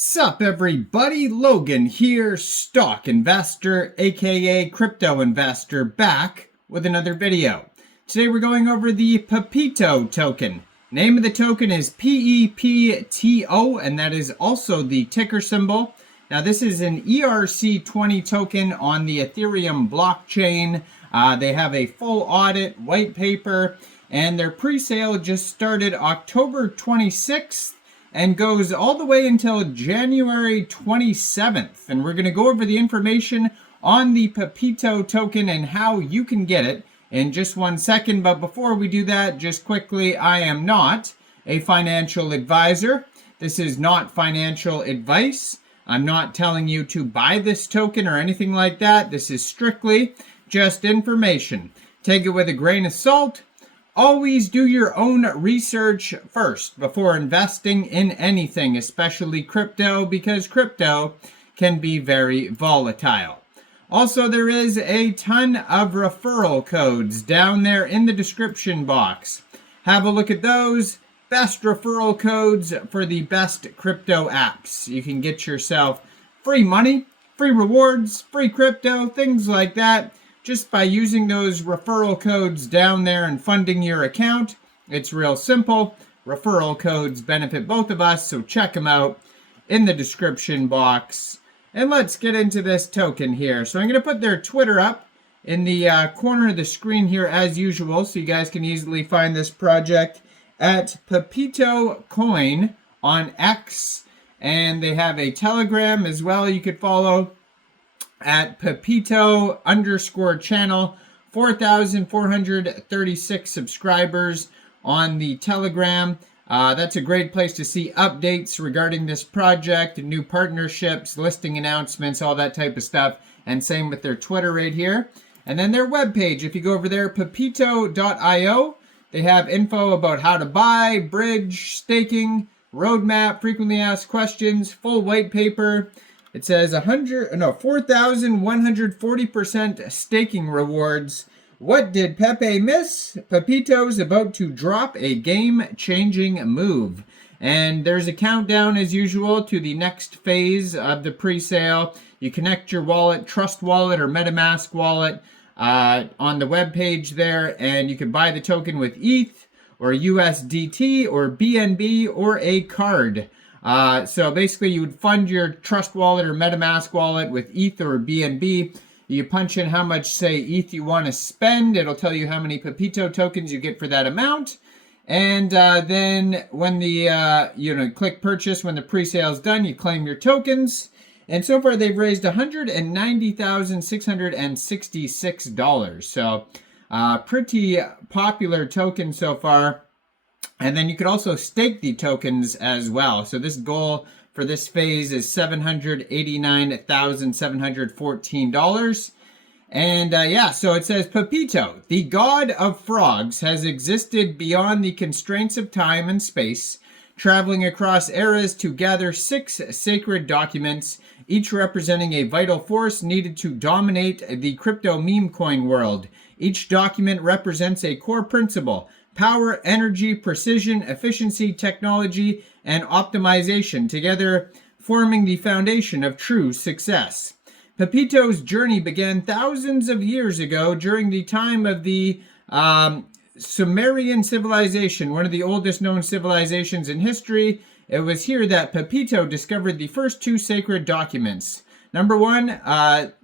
Sup everybody, Logan here, stock investor aka crypto investor, back with another video. Today we're going over the Pepeto token. Name of the token is PEPTO, and that is also the ticker symbol. Now this is an ERC20 token on the Ethereum blockchain. They have a full audit, white paper, and their pre-sale just started October 26th. And goes all the way until January 27th. And we're going to go over the information on the Pepeto token and how you can get it in just 1 second. But before we do that, just quickly, I am not a financial advisor. This is not financial advice. I'm not telling you to buy this token or anything like that. This is strictly just information. Take it with a grain of salt. Always do your own research first before investing in anything, especially crypto, because crypto can be very volatile. Also, there is a ton of referral codes down there in the description box. Have a look at those. Best referral codes for the best crypto apps. You can get yourself free money, free rewards, free crypto, things like that. Just by using those referral codes down there and funding your account. It's real simple. Referral codes benefit both of us, so check them out in the description box. And let's get into this token here. So I'm going to put their Twitter up in the corner of the screen here as usual, so you guys can easily find this project at Pepeto Coin on X. And they have a Telegram as well you could follow at Pepeto_channel, 4,436 subscribers on the Telegram. That's a great place to see updates regarding this project, new partnerships, listing announcements, all that type of stuff. And same with their Twitter right here. And then their webpage, if you go over there, pepeto.io, they have info about how to buy, bridge, staking, roadmap, frequently asked questions, full white paper. It says 4,140% staking rewards. What did Pepe miss? Pepeto's about to drop a game-changing move. And there's a countdown as usual to the next phase of the pre-sale. You connect your wallet, Trust Wallet or MetaMask wallet on the webpage there, and you can buy the token with ETH or USDT or BNB or a card. So basically you would fund your Trust Wallet or MetaMask wallet with ETH or BNB. You punch in how much, say, ETH you want to spend. It'll tell you how many Pepeto tokens you get for that amount. And then when the, click purchase, when the pre-sale is done, you claim your tokens. And so far they've raised $190,666. So pretty popular token so far. And then you could also stake the tokens as well. So this goal for this phase is $789,714. And so it says, Pepeto, the god of frogs, has existed beyond the constraints of time and space, traveling across eras to gather 6 sacred documents, each representing a vital force needed to dominate the crypto meme coin world. Each document represents a core principle: power, energy, precision, efficiency, technology, and optimization, together forming the foundation of true success. Pepeto's journey began thousands of years ago during the time of the Sumerian civilization, one of the oldest known civilizations in history. It was here that Pepeto discovered the first 2 sacred documents. Number 1,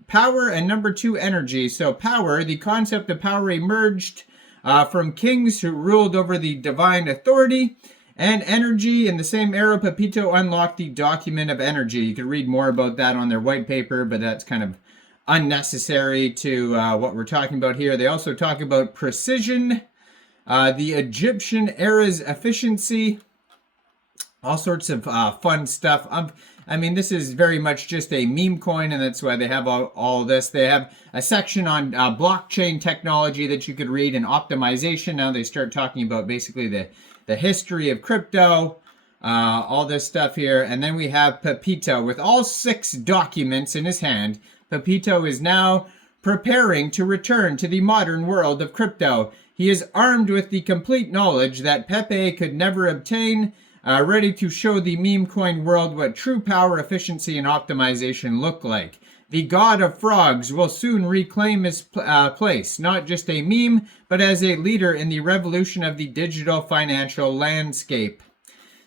power, and number 2, energy. So power, the concept of power emerged from kings who ruled over the divine authority, and energy. In the same era, Pepeto unlocked the document of energy. You can read more about that on their white paper, but that's kind of unnecessary to what we're talking about here. They also talk about precision, the Egyptian era's efficiency, all sorts of fun stuff. I mean, this is very much just a meme coin, and that's why they have all this. They have a section on blockchain technology that you could read, and optimization. Now they start talking about basically the history of crypto, all this stuff here. And then we have Pepeto with all 6 documents in his hand. Pepeto is now preparing to return to the modern world of crypto. He is armed with the complete knowledge that Pepe could never obtain, ready to show the meme coin world what true power, efficiency, and optimization look like. The god of frogs will soon reclaim his place, not just a meme, but as a leader in the revolution of the digital financial landscape.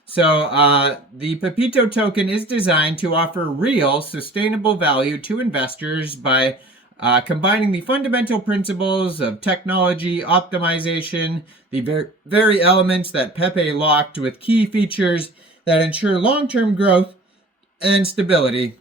So the Pepeto token is designed to offer real, sustainable value to investors by combining the fundamental principles of technology, optimization, the very elements that Pepe locked with key features that ensure long-term growth and stability.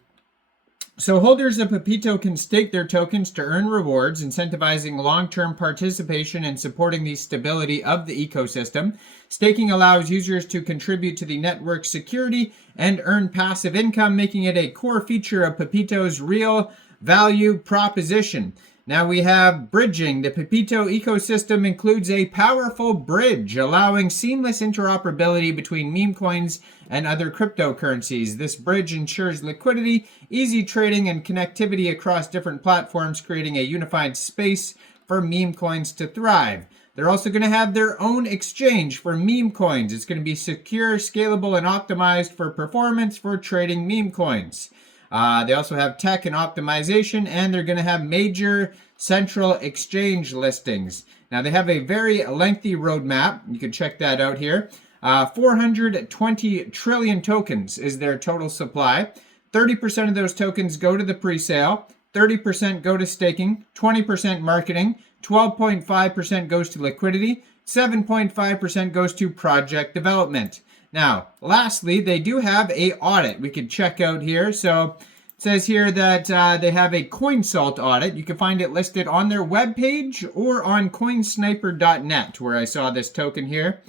So holders of Pepeto can stake their tokens to earn rewards, incentivizing long-term participation and supporting the stability of the ecosystem. Staking allows users to contribute to the network's security and earn passive income, making it a core feature of Pepeto's real value proposition. Now we have bridging. The Pepeto ecosystem includes a powerful bridge, allowing seamless interoperability between meme coins and other cryptocurrencies. This bridge ensures liquidity, easy trading, and connectivity across different platforms, creating a unified space for meme coins to thrive. They're also going to have their own exchange for meme coins. It's going to be secure, scalable, and optimized for performance for trading meme coins. They also have tech and optimization, and they're going to have major central exchange listings. Now, they have a very lengthy roadmap. You can check that out here. 420 trillion tokens is their total supply. 30% of those tokens go to the pre-sale, 30% go to staking, 20% marketing, 12.5% goes to liquidity, 7.5% goes to project development. Now, lastly, they do have a audit we could check out here. So it says here that they have a CoinSalt audit. You can find it listed on their webpage or on coinsniper.net, where I saw this token here.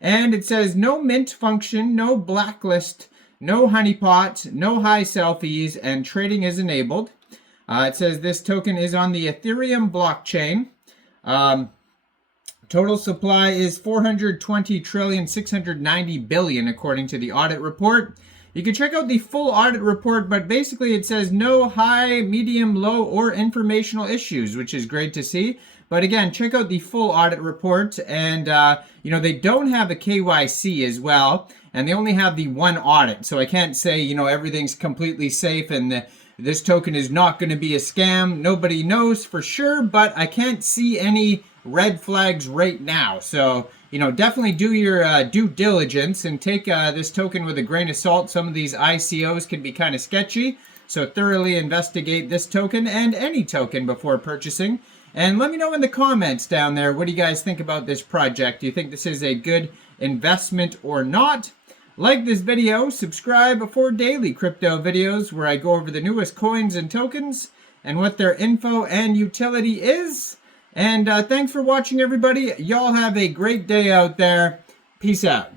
And it says no mint function, no blacklist, no honeypot, no high selfies, and trading is enabled. It says this token is on the Ethereum blockchain. Total supply is 420,690 billion, according to the audit report. You can check out the full audit report, but basically it says no high, medium, low, or informational issues, which is great to see. But again, check out the full audit report, and they don't have a KYC as well, and they only have the one audit. So I can't say, everything's completely safe and this token is not going to be a scam. Nobody knows for sure, but I can't see any red flags right now. So, definitely do your due diligence and take this token with a grain of salt. Some of these ICOs can be kind of sketchy. So thoroughly investigate this token and any token before purchasing. And let me know in the comments down there, what do you guys think about this project? Do you think this is a good investment or not? Like this video, subscribe for daily crypto videos where I go over the newest coins and tokens and what their info and utility is. And thanks for watching, everybody. Y'all have a great day out there. Peace out.